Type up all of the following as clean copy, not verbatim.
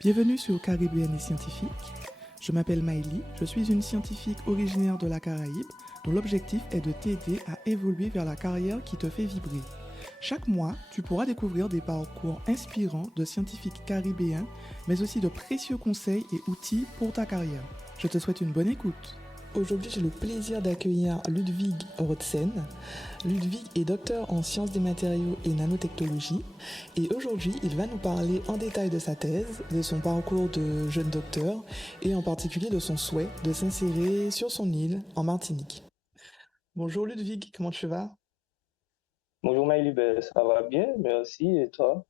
Bienvenue sur Caribéenne et Scientifique. Je m'appelle Maïli, je suis une scientifique originaire de la Caraïbe dont l'objectif est de t'aider à évoluer vers la carrière qui te fait vibrer. Chaque mois, tu pourras découvrir des parcours inspirants de scientifiques caribéens, mais aussi de précieux conseils et outils pour ta carrière. Je te souhaite une bonne écoute. Aujourd'hui, j'ai le plaisir d'accueillir Ludwig Rothsen. Ludwig est docteur en sciences des matériaux et nanotechnologie. Et aujourd'hui, il va nous parler en détail de sa thèse, de son parcours de jeune docteur et en particulier de son souhait de s'insérer sur son île en Martinique. Bonjour Ludwig, comment tu vas? Bonjour Maïli, ça va bien, merci, et toi?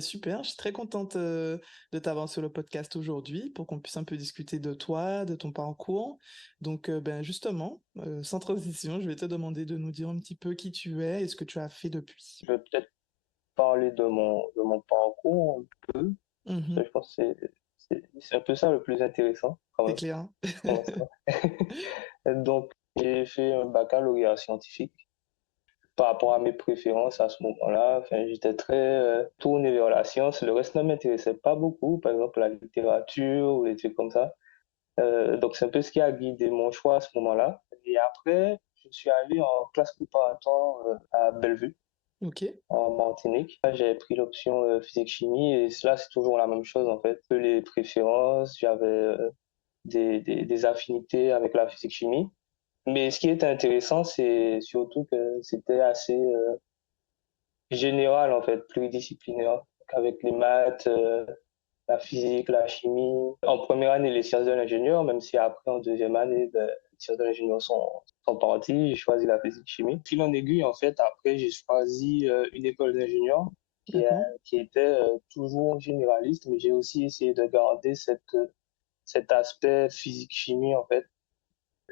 Super, je suis très contente de t'avoir sur le podcast aujourd'hui pour qu'on puisse un peu discuter de toi, de ton parcours. Donc, justement, sans transition, je vais te demander de nous dire un petit peu qui tu es et ce que tu as fait depuis. Je vais peut-être parler de mon parcours un peu, parce Mhm, que je pense que c'est un peu ça le plus intéressant, c'est clair. commençons. Donc, j'ai fait un baccalauréat scientifique. Par rapport à mes préférences à ce moment-là, enfin, j'étais très tourné vers la science. Le reste ne m'intéressait pas beaucoup, par exemple la littérature ou des trucs comme ça. Donc, c'est un peu ce qui a guidé mon choix à ce moment-là. Et après, je suis allé en classe préparatoire à Bellevue, Ok, en Martinique. Là, j'ai pris l'option physique-chimie et là, c'est toujours la même chose en fait. Que les préférences, j'avais des affinités avec la physique-chimie. Mais ce qui était intéressant, c'est surtout que c'était assez général en fait, pluridisciplinaire, avec les maths, la physique, la chimie. En première année, les sciences de l'ingénieur, même si après, en deuxième année, les sciences de l'ingénieur sont parties. J'ai choisi la physique-chimie. Fil en aiguille, en fait, après, j'ai choisi une école d'ingénieur d'accord. qui était toujours généraliste, mais j'ai aussi essayé de garder cet aspect physique-chimie, en fait.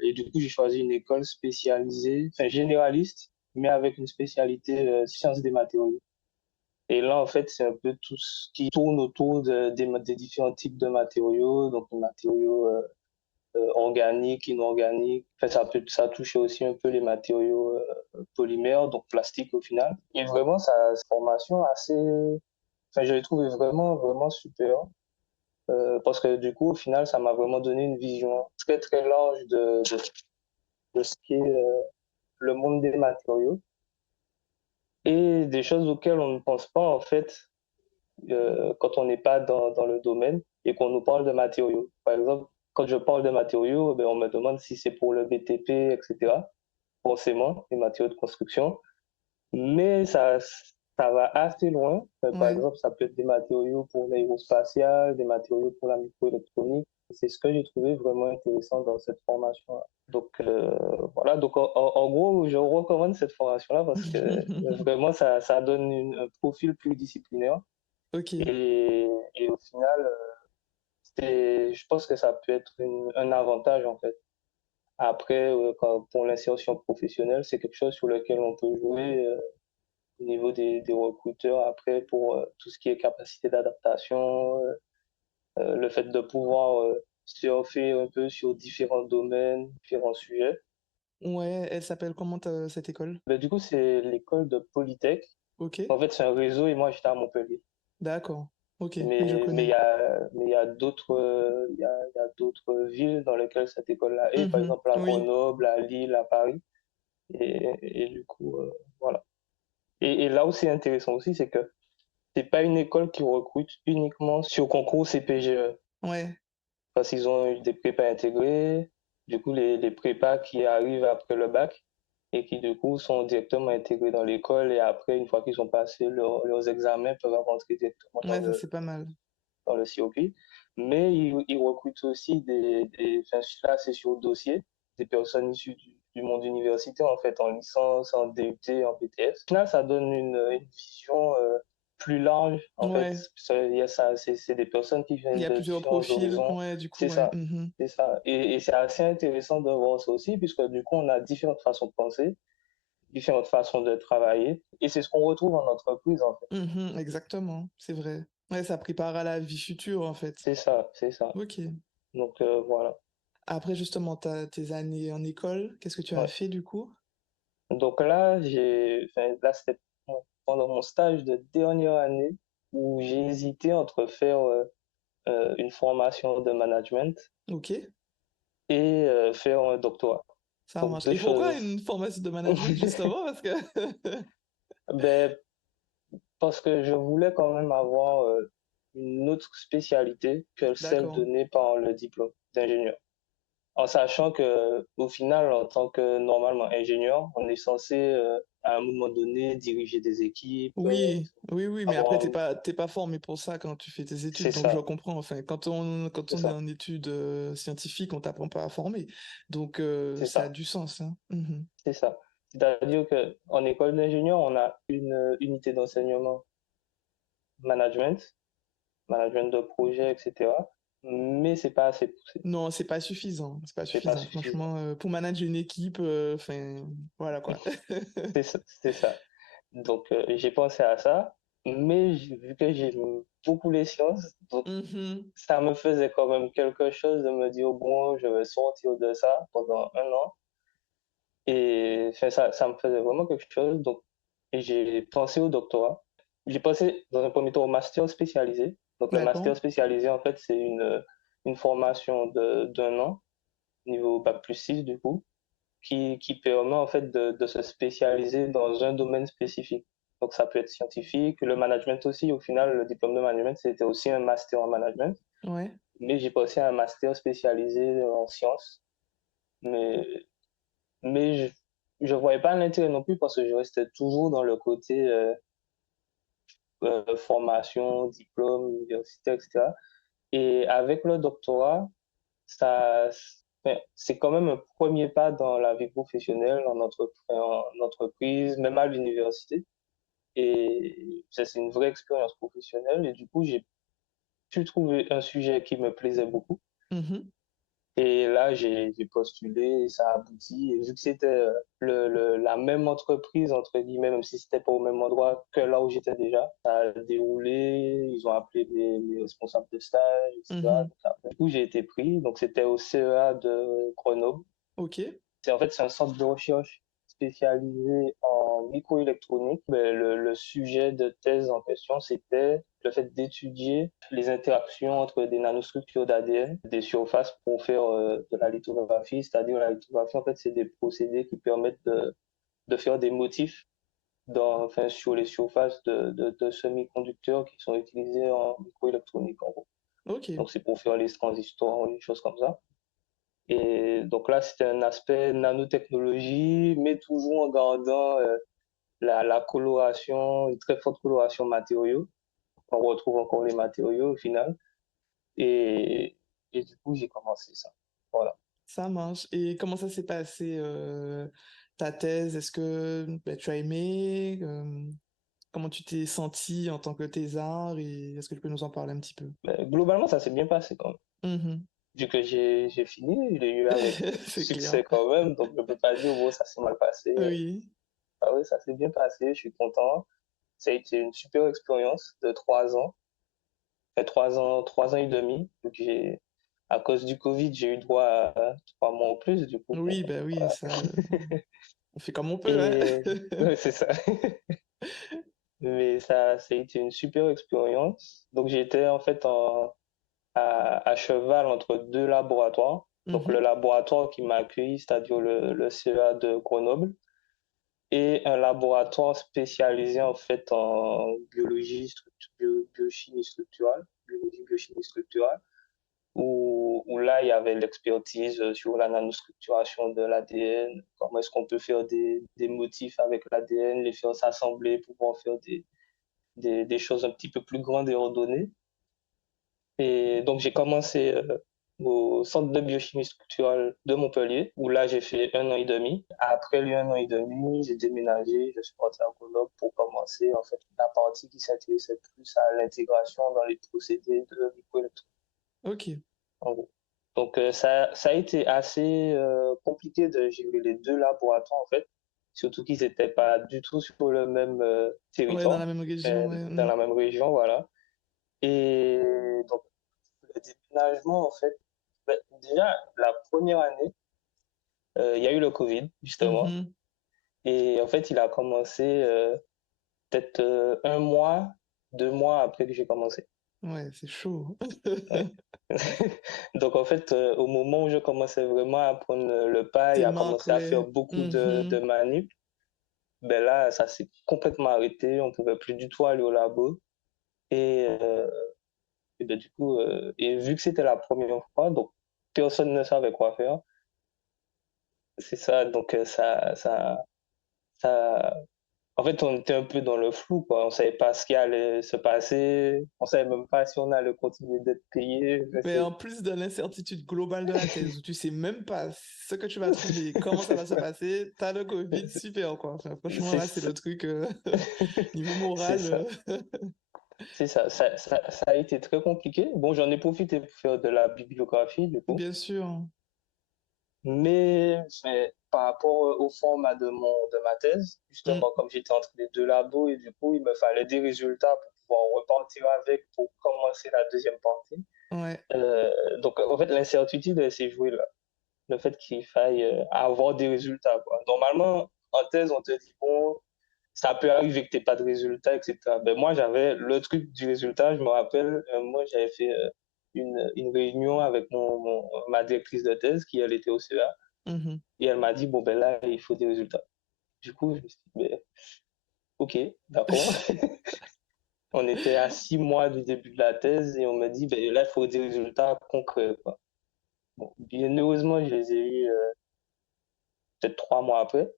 Et du coup, j'ai choisi une école spécialisée, enfin généraliste, mais avec une spécialité sciences des matériaux. Et là, en fait, c'est un peu tout ce qui tourne autour des différents types de matériaux, donc les matériaux organiques, inorganiques. Enfin, ça touche aussi un peu les matériaux polymères, donc plastiques au final. Et vraiment, c'est une formation assez, enfin, je l'ai trouvé vraiment, vraiment super. Parce que du coup, au final, ça m'a vraiment donné une vision très, très large de ce qu'est le monde des matériaux et des choses auxquelles on ne pense pas, en fait, quand on n'est pas dans le domaine et qu'on nous parle de matériaux. Par exemple, quand je parle de matériaux, on me demande si c'est pour le BTP, etc. Forcément, les matériaux de construction. Mais ça va assez loin. Par Ouais. exemple, ça peut être des matériaux pour l'aérospatial, des matériaux pour la microélectronique. C'est ce que j'ai trouvé vraiment intéressant dans cette formation-là. Donc voilà, donc en gros, je recommande cette formation-là parce que vraiment, ça donne un profil pluridisciplinaire. Ok. Et au final, je pense que ça peut être un avantage en fait. Après, pour l'insertion professionnelle, c'est quelque chose sur lequel on peut jouer au niveau des recruteurs. Après, pour tout ce qui est capacité d'adaptation, le fait de pouvoir surfer un peu sur différents domaines, différents sujets. Ouais, elle s'appelle comment cette école? Du coup, c'est l'école de Polytech. Ok, En fait, c'est un réseau et moi, j'étais à Montpellier. d'accord. Ok, oui, je Mais connais. il y a d'autres il y a d'autres villes dans lesquelles cette école-là est, par Mhm, exemple à oui. Grenoble, à Lille, à Paris. Et du coup, voilà. Et là où c'est intéressant aussi, c'est que c'est pas une école qui recrute uniquement sur concours CPGE. Ouais. Parce qu'ils ont eu des prépas intégrés, du coup, les prépas qui arrivent après le bac et qui, du coup, sont directement intégrés dans l'école et après, une fois qu'ils ont passé leurs examens, peuvent rentrer directement Ouais, ça c'est pas mal. dans le COP. Mais ils recrutent aussi enfin, là, c'est sur dossier, des personnes issues du monde universitaire, en fait, en licence, en DUT, en BTS. Au final, ça donne une vision plus large, en fait. Ouais, C'est des personnes qui il y viennent a de plusieurs différents profils. horizons. Ouais, du coup, C'est ouais. ça. Mhm. C'est ça. Et c'est assez intéressant de voir ça aussi, puisque du coup, on a différentes façons de penser, différentes façons de travailler. Et c'est ce qu'on retrouve en entreprise, en fait. Mhm, exactement, c'est vrai. Ouais, ça prépare à la vie future, en fait. C'est ça, c'est ça. Ok. Donc, voilà. Après, justement, tes années en école, qu'est-ce que tu as Ouais. fait, du coup? Donc là, enfin, là, c'était pendant mon stage de dernière année où j'ai hésité entre faire une formation de management Ok, et faire un doctorat. ça Donc marche. deux Et pourquoi choses. une formation de management, justement? Parce que... Ben, parce que je voulais quand même avoir une autre spécialité que celle D'accord. donnée par le diplôme d'ingénieur. En sachant que, au final, en tant que normalement ingénieur, on est censé, à un moment donné, diriger des équipes, Oui, oui, oui, mais après, avoir, t'es pas formé pour ça quand tu fais tes études, c'est donc je ça, comprends. Enfin, quand c'est on est ça, en études scientifiques, on t'apprend pas à former. Donc, c'est ça a ça, du sens, hein. Mhm. c'est ça. C'est-à-dire que en école d'ingénieur, on a une unité d'enseignement management, management de projet, etc. Mais c'est pas assez poussé. Non, c'est pas suffisant. C'est pas C'est pas suffisant. suffisant. Franchement, pour manager une équipe, enfin, voilà quoi. C'est ça, c'est ça. Donc, j'ai pensé à ça, mais vu que j'aime beaucoup les sciences, donc Mhm. ça me faisait quand même quelque chose de me dire, bon, je vais sortir de ça pendant un an. Et enfin, ça me faisait vraiment quelque chose. Donc, j'ai pensé au doctorat. J'ai pensé dans un premier temps au master spécialisé. Donc, le D'accord. master spécialisé, en fait, c'est une formation d'un an, niveau bac+6 du coup, qui permet en fait de se spécialiser dans un domaine spécifique. Donc, ça peut être scientifique, le management aussi. Au final, le diplôme de management, c'était aussi un master en management. Ouais. Mais j'ai passé un master spécialisé en sciences. Mais, mais je voyais pas l'intérêt non plus parce que je restais toujours dans le côté formation, diplôme, université, etc. Et avec le doctorat, ça, enfin, c'est quand même un premier pas dans la vie professionnelle, en entreprise, même à l'université. Et ça, c'est une vraie expérience professionnelle. Et du coup, j'ai pu trouver un sujet qui me plaisait beaucoup. Mhm. Et là, j'ai postulé et ça a abouti. Et vu que c'était la même entreprise, entre guillemets, même si c'était pas au même endroit que là où j'étais déjà, ça a déroulé. Ils ont appelé mes responsables de stage, etc. Mhm. Donc, après, du coup, j'ai été pris. Donc, c'était au CEA de Grenoble. Ok. C'est un centre de recherche spécialisé en microélectronique. Ben, le sujet de thèse en question, c'était le fait d'étudier les interactions entre des nanostructures d'ADN, des surfaces pour faire de la lithographie. C'est-à-dire la lithographie, en fait, c'est des procédés qui permettent de faire des motifs enfin, sur les surfaces de semi-conducteurs qui sont utilisés en microélectronique, en gros. Ok. Donc, c'est pour faire les transistors, les choses comme ça. Et donc là, c'était un aspect nanotechnologie, mais toujours en gardant la coloration, une très forte coloration matériaux. On retrouve encore les matériaux au final. Et, et du coup, j'ai commencé ça. Voilà. Ça marche. Et comment ça s'est passé ta thèse? Est-ce que ben, tu as aimé? Comment tu t'es senti en tant que thésard? Et est-ce que tu peux nous en parler un petit peu? Mais globalement, ça s'est bien passé quand même. Mhm. Vu que j'ai fini, j'ai eu avec C'est clair. succès quand même. Donc, je ne peux pas dire, bon, ça s'est mal passé. Oui. Ah oui, ça s'est bien passé, je suis content. Ça a été une super expérience de 3 ans. Fait 3 ans et demi. Donc à cause du Covid, j'ai eu droit à 3 mois en plus, du coup. Oui, ben oui, Voilà. ça, on fait comme on peut, hein. Et ouais, c'est ça. Mais ça a été une super expérience. Donc j'étais en fait à cheval entre deux laboratoires. Donc le Mhm. laboratoire qui m'a accueilli, c'est-à-dire le CEA de Grenoble, et un laboratoire spécialisé en fait en biologie, biochimie structurale, biologie, biochimie structurale. Où là, il y avait l'expertise sur la nanostructuration de l'ADN, comment est-ce qu'on peut faire des motifs avec l'ADN, les faire s'assembler, pouvoir faire des choses un petit peu plus grandes et ordonnées. Et donc, j'ai commencé au Centre de biochimie structurale de Montpellier, où là, j'ai fait 1 an et demi. Après les 1 an et demi, j'ai déménagé, je suis parti à Grenoble pour commencer en fait la partie qui s'intéressait plus à l'intégration dans les procédés de microélectronique. Ok. En gros. Donc ça a été assez compliqué de gérer les deux laboratoires en fait, surtout qu'ils n'étaient pas du tout sur le même Ouais, dans territoire, la même région, ouais. dans la même région, voilà. Et donc le déménagement en fait, ben, déjà la première année, il y a eu le Covid justement, Mhm. et en fait il a commencé peut-être 1 mois, 2 mois après que j'ai commencé. Ouais, c'est chaud. Ouais. Donc, en fait, au moment où je commençais vraiment à prendre le pas et Tes à marques, commencer à faire ouais. beaucoup de Mhm. manip, ben là, ça s'est complètement arrêté. On pouvait plus du tout aller au labo. Et, ben, du coup, et vu que c'était la première fois, donc personne ne savait quoi faire. C'est ça, donc ça, en fait, on était un peu dans le flou, quoi. On savait pas ce qui allait se passer. On savait même pas si on allait continuer d'être payé. Mais en plus de l'incertitude globale de la thèse, où tu sais même pas ce que tu vas trouver, comment ça va se passer, t'as le Covid, super, quoi. Enfin, franchement, C'est là, c'est ça. le truc, niveau C'est moral. ça. C'est ça. Ça a été très compliqué. Bon, j'en ai profité pour faire de la bibliographie, du coup. Bien sûr. Mais par rapport au format de ma thèse, Mm, justement, comme j'étais entre les deux labos, et du coup, il me fallait des résultats pour pouvoir repartir avec pour commencer la deuxième partie. ouais, Donc, en fait, l'incertitude, elle s'est jouée là. Le fait qu'il faille avoir des résultats, quoi. Normalement, en thèse, on te dit, bon, ça peut arriver que tu n'aies pas de résultats, etc. Ben, moi, j'avais le truc du résultat. Je me rappelle, moi, j'avais fait une réunion avec ma directrice de thèse, qui, elle, était au CEA, mhm. et elle m'a dit, bon, ben là, il faut des résultats. Du coup, je me suis dit, ben, OK, d'accord. On était à 6 mois du début de la thèse et on m'a dit, ben là, il faut des résultats concrets, quoi. Bon, bien heureusement, je les ai eus peut-être 3 mois après.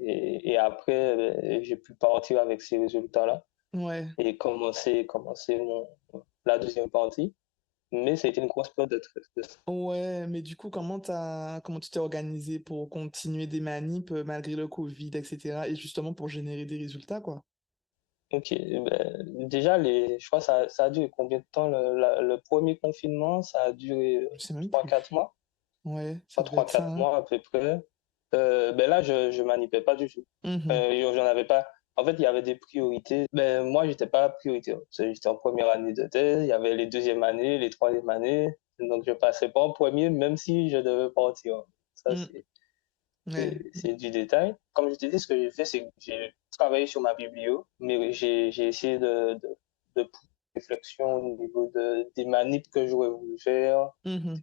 Et après, j'ai pu partir avec ces résultats-là Ouais. et commencer la deuxième partie. Mais ça a été une grosse période de stress. Ouais, mais du coup, comment tu t'es organisé pour continuer des manips malgré le Covid, etc. Et justement pour générer des résultats, quoi. Ok, ben, déjà, je crois que ça a duré combien de temps le premier confinement? Ça a duré Je sais même 3-4 plus. mois. Ouais, ça Pas devait être ça, 3-4 hein. mois à peu près. Ben là, je manipulais pas du tout. Mhm. J'en avais pas. En fait, il y avait des priorités. Ben, moi, j'étais pas prioritaire. J'étais en première année de thèse. Il y avait les deuxièmes années, les troisième années. Donc, je passais pas en premier, même si je devais partir. Ça, Mm. Ouais. c'est du détail. Comme je te dis, ce que j'ai fait, c'est que j'ai travaillé sur ma biblio, mais j'ai essayé de pousser la réflexion au niveau des manips que j'aurais voulu faire, Mhm.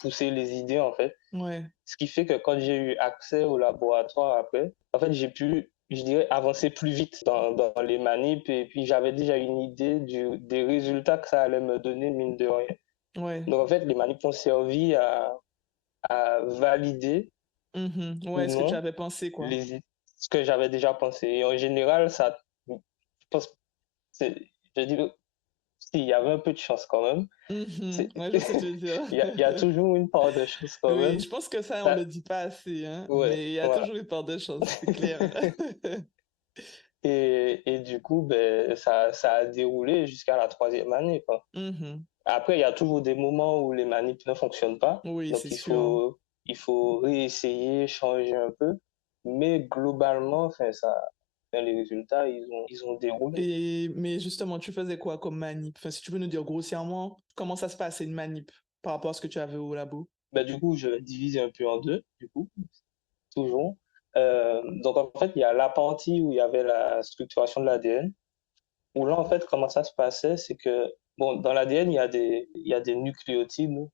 pousser les idées, en fait. Ouais. Ce qui fait que quand j'ai eu accès au laboratoire après, en fait, j'ai pu, je dirais, avancer plus vite dans les manips et puis j'avais déjà une idée des résultats que ça allait me donner, mine de rien. Ouais. Donc, en fait, les manips ont servi à valider Mhm. ou Ouais, ce que tu non avais pensé, quoi. les, ce que j'avais déjà pensé. Et en général, je pense, c'est, je dis, s'il y avait un peu de chance quand même, Mhm. c'est, Ouais, je sais te le dire. il y a toujours une part de chance quand Oui, même. je pense que ça, on le Ça, dit pas assez, hein, ouais, mais il y a voilà. toujours une part de chance, c'est clair. Et du coup, ben, ça a déroulé jusqu'à la troisième année, quoi. Mhm. Après, il y a toujours des moments où les manips ne fonctionnent pas. Oui, Donc, c'est sûr. il faut réessayer, changer un peu. Mais globalement, enfin, les résultats, ils ont déroulé. Mais justement, tu faisais quoi comme manip? Enfin, si tu peux nous dire grossièrement, comment ça se passait une manip par rapport à ce que tu avais au labo? Ben, du coup, je vais diviser un peu en deux, du coup, toujours. Donc, en fait, il y a la partie où il y avait la structuration de l'ADN, où là, en fait, comment ça se passait, c'est que, bon, dans l'ADN, il y a des nucléotides,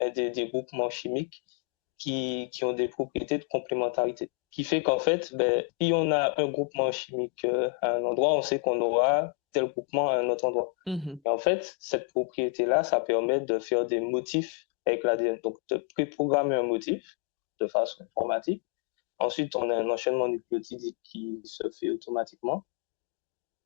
et des groupements chimiques qui ont des propriétés de complémentarité. Qui fait qu'en fait, ben, si on a un groupement chimique à un endroit, on sait qu'on aura tel groupement à un autre endroit. Mhm. Et en fait, cette propriété-là, ça permet de faire des motifs avec l'ADN. Donc, de préprogrammer un motif de façon informatique. Ensuite, on a un enchaînement nucléotidique qui se fait automatiquement.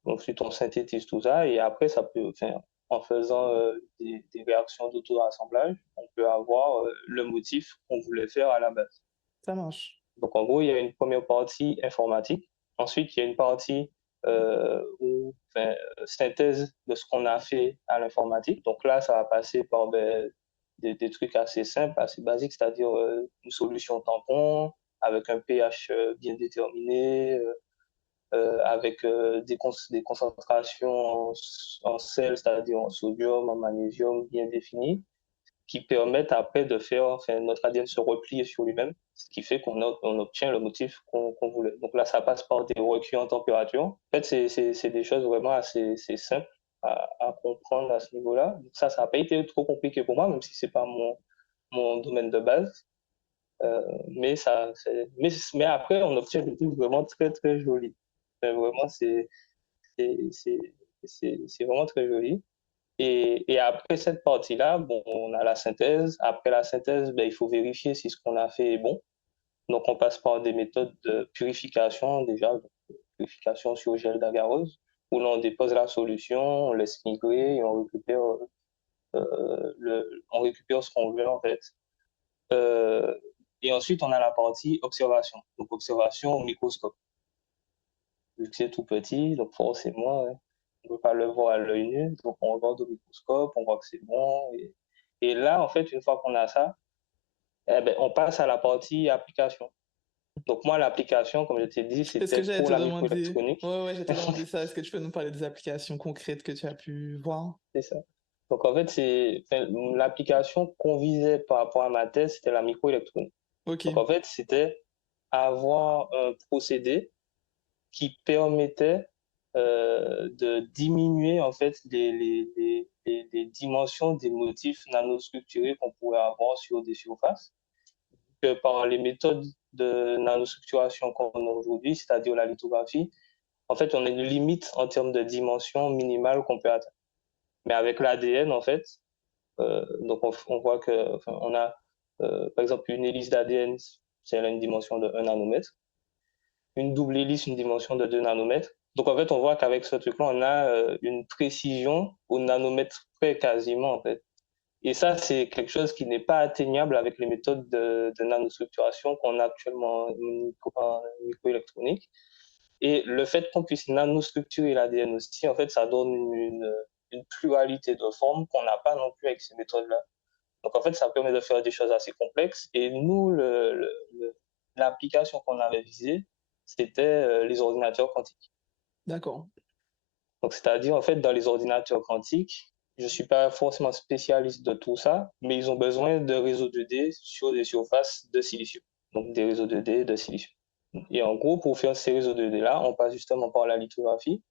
Ensuite, on synthétise tout ça et après, ça peut, enfin, en faisant des réactions d'auto-assemblage, on peut avoir le motif qu'on voulait faire à la base. Ça marche. Donc, en gros, il y a une première partie informatique. Ensuite, il y a une partie enfin, synthèse de ce qu'on a fait à l'informatique. Donc là, ça va passer par ben, des trucs assez simples, assez basiques, c'est-à-dire une solution tampon avec un pH bien déterminé, avec des concentrations en sel, c'est-à-dire en sodium, en magnésium bien définies, qui permettent après de faire, enfin, notre ADN se replier sur lui-même, ce qui fait on obtient le motif qu'on voulait. Donc là, ça passe par des recueils en température. En fait, c'est des choses vraiment assez simples. à comprendre à ce niveau-là. Donc ça n'a pas été trop compliqué pour moi, même si c'est pas mon domaine de base. Mais mais après, on obtient des trucs vraiment très, très jolis. Vraiment, c'est, c'est vraiment très joli. Et après cette partie-là, bon, on a la synthèse. Après la synthèse, ben, il faut vérifier si ce qu'on a fait est bon. Donc, on passe par des méthodes de purification déjà, donc, purification sur gel d'agarose, où l'on dépose la solution, on laisse migrer et on récupère ce qu'on veut en fait. Euh, et ensuite, on a la partie observation. Donc, observation au microscope. Vu que c'est tout petit, donc forcément, ouais, on ne peut pas le voir à l'œil nu. Donc, on regarde au microscope, on voit que c'est bon. Et là, en fait, une fois qu'on a ça, eh ben, on passe à la partie application. Donc, moi, l'application, comme je t'ai dit, Est-ce que c'était j'allais pour te la demander? microélectronique. Ouais, j'allais te demander ça. Est-ce que tu peux nous parler des applications concrètes que tu as pu voir? C'est ça. Donc, en fait, l'application qu'on visait par rapport à ma thèse, c'était la microélectronique. Ok, Donc, en fait, c'était avoir un procédé qui permettait de diminuer en fait les dimensions des motifs nanostructurés qu'on pourrait avoir sur des surfaces. Que par les méthodes de nanostructuration qu'on a aujourd'hui, c'est-à-dire la lithographie, en fait, on a une limite en termes de dimension minimale qu'on peut atteindre. Mais avec l'ADN, en fait, donc on voit que, enfin, on a, par exemple, une hélice d'ADN, c'est une dimension de 1 nanomètre. Une double hélice, une dimension de 2 nanomètres. Donc en fait, on voit qu'avec ce truc-là, on a une précision au nanomètre près quasiment en fait. Et ça, c'est quelque chose qui n'est pas atteignable avec les méthodes de nanostructuration qu'on a actuellement en microélectronique. Et le fait qu'on puisse nanostructurer l'ADN aussi, en fait, ça donne une pluralité de formes qu'on n'a pas non plus avec ces méthodes-là. Donc en fait, ça permet de faire des choses assez complexes. Et nous, l'application qu'on avait visée, c'était les ordinateurs quantiques. d'accord. Donc c'est-à-dire, en fait, dans les ordinateurs quantiques, je ne suis pas forcément spécialiste de tout ça, mais ils ont besoin de réseaux 2D sur des surfaces de silicium. Donc des réseaux 2D de silicium. Et en gros, pour faire ces réseaux 2D-là, on passe justement par la lithographie.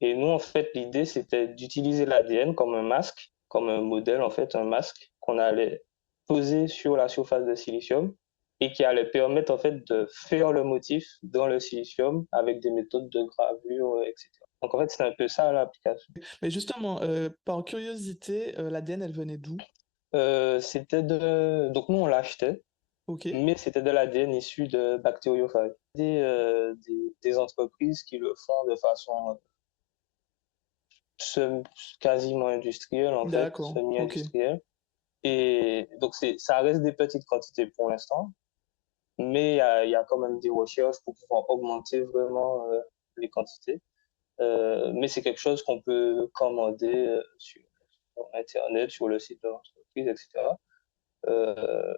Et nous, en fait, l'idée, c'était d'utiliser l'ADN comme un masque, comme un modèle, en fait, un masque qu'on allait poser sur la surface de silicium et qui allait permettre, en fait, de faire le motif dans le silicium avec des méthodes de gravure, etc. Donc, en fait, c'est un peu ça l'application. Mais justement, par curiosité, l'ADN, elle venait d'où? Donc, nous, on l'achetait, Ok, mais c'était de l'ADN issu de bactériophages. Des entreprises qui le font de façon sem- quasiment industrielle, en fait, d'accord, ok. semi-industrielle. Et donc, ça reste des petites quantités pour l'instant, mais il y a quand même des recherches pour pouvoir augmenter vraiment les quantités. Mais c'est quelque chose qu'on peut commander sur Internet, sur le site de l'entreprise, etc. Euh,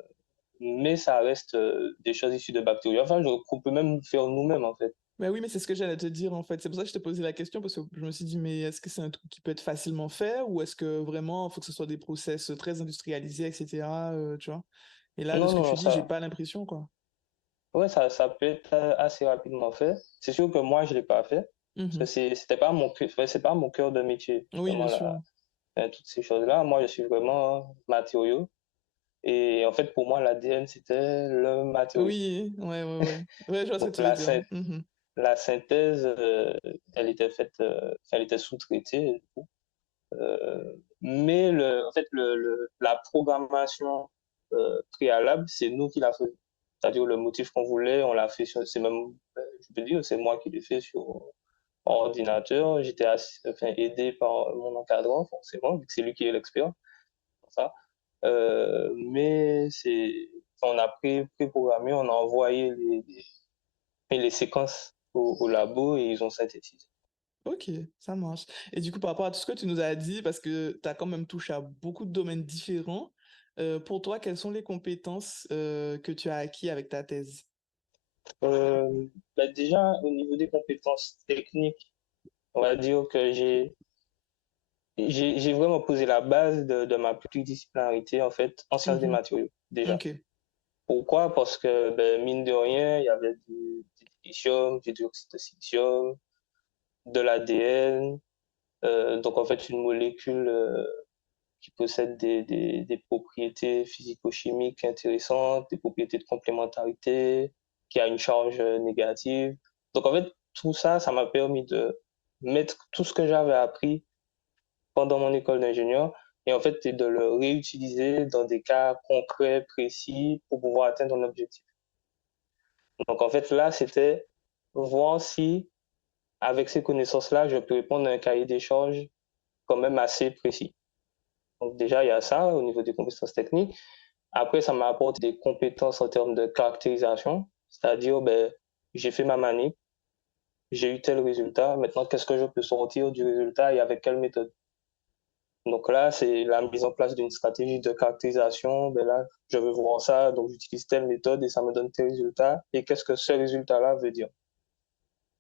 mais ça reste des choses issues de bactéries. Enfin, qu'on peut même faire nous-mêmes, en fait. Mais oui, mais c'est ce que j'allais te dire en fait. C'est pour ça que je te posais la question parce que je me suis dit, mais est-ce que c'est un truc qui peut être facilement fait ou est-ce que vraiment il faut que ce soit des process très industrialisés, etc. Tu vois? Et là, de Non, ce que non, tu non, dis, j'ai pas l'impression, quoi. ouais, ça peut être assez rapidement fait. C'est sûr que moi, je l'ai pas fait parce que Mhm. c'était pas c'est pas mon cœur de métier, Oui, bien vraiment sûr. toutes ces choses-là. Moi, je suis vraiment matériaux. Et en fait, pour moi, l'ADN, c'était le matériau. Oui, ouais. Ouais, je vois ce que Donc, tu veux dire. Mhm. la synthèse, elle était faite, elle était sous-traitée. Mais en fait, la programmation préalable, c'est nous qui la faisons. C'est-à-dire le motif qu'on voulait, on l'a fait c'est même, je peux dire, c'est moi qui l'ai fait sur ordinateur. J'étais enfin, aidé par mon encadrant, forcément, vu que c'est lui qui est l'expert pour ça. Mais on a préprogrammé, on a envoyé les séquences au labo et ils ont synthétisé. Ok, ça marche. Et du coup, par rapport à tout ce que tu nous as dit, parce que tu as quand même touché à beaucoup de domaines différents, pour toi, quelles sont les compétences que tu as acquis avec ta thèse? Déjà, au niveau des compétences techniques, on va dire que j'ai vraiment posé la base de ma pluridisciplinarité, en fait, en sciences des Mhm. matériaux, déjà. Ok. Pourquoi? Parce que, ben, mine de rien, il y avait du silicium, du dioxyde de silicium, de l'ADN, Donc en fait, une molécule qui possède des propriétés physico-chimiques intéressantes, des propriétés de complémentarité, qui a une charge négative. Donc en fait, tout ça, ça m'a permis de mettre tout ce que j'avais appris pendant mon école d'ingénieur et en fait, et de le réutiliser dans des cas concrets, précis, pour pouvoir atteindre un objectif. Donc en fait, là, c'était voir si, avec ces connaissances-là, je peux répondre à un cahier des charges quand même assez précis. Donc déjà, il y a ça au niveau des compétences techniques. Après, ça m'apporte des compétences en termes de caractérisation, c'est-à-dire, ben, j'ai fait ma manip, j'ai eu tel résultat, maintenant, qu'est-ce que je peux sortir du résultat et avec quelle méthode? Donc là, c'est la mise en place d'une stratégie de caractérisation. Ben là, je veux voir ça, donc j'utilise telle méthode et ça me donne tel résultat. Et qu'est-ce que ce résultat-là veut dire,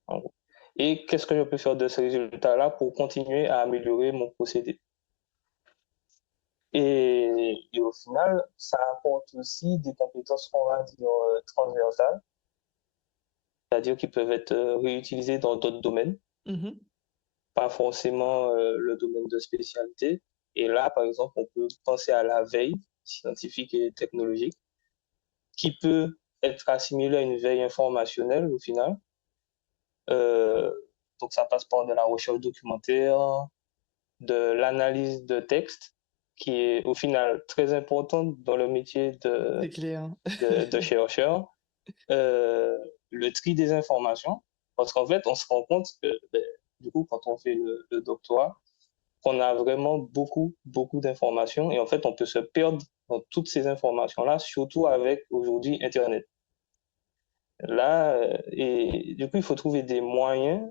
en gros? Et qu'est-ce que je peux faire de ce résultat-là pour continuer à améliorer mon procédé? Et au final, ça apporte aussi des compétences, on va dire, transversales, c'est-à-dire qui peuvent être réutilisées dans d'autres domaines, Mhm. pas forcément le domaine de spécialité. Et là, par exemple, on peut penser à la veille scientifique et technologique, qui peut être assimilée à une veille informationnelle au final. Euh, donc ça passe par de la recherche documentaire, de l'analyse de texte, qui est au final très importante dans le métier C'est clair. de chercheur, euh, le tri des informations, parce qu'en fait, on se rend compte que, ben, du coup, quand on fait le doctorat, qu'on a vraiment beaucoup, beaucoup d'informations, et en fait, on peut se perdre dans toutes ces informations-là, surtout avec aujourd'hui Internet. Là, et du coup, il faut trouver des moyens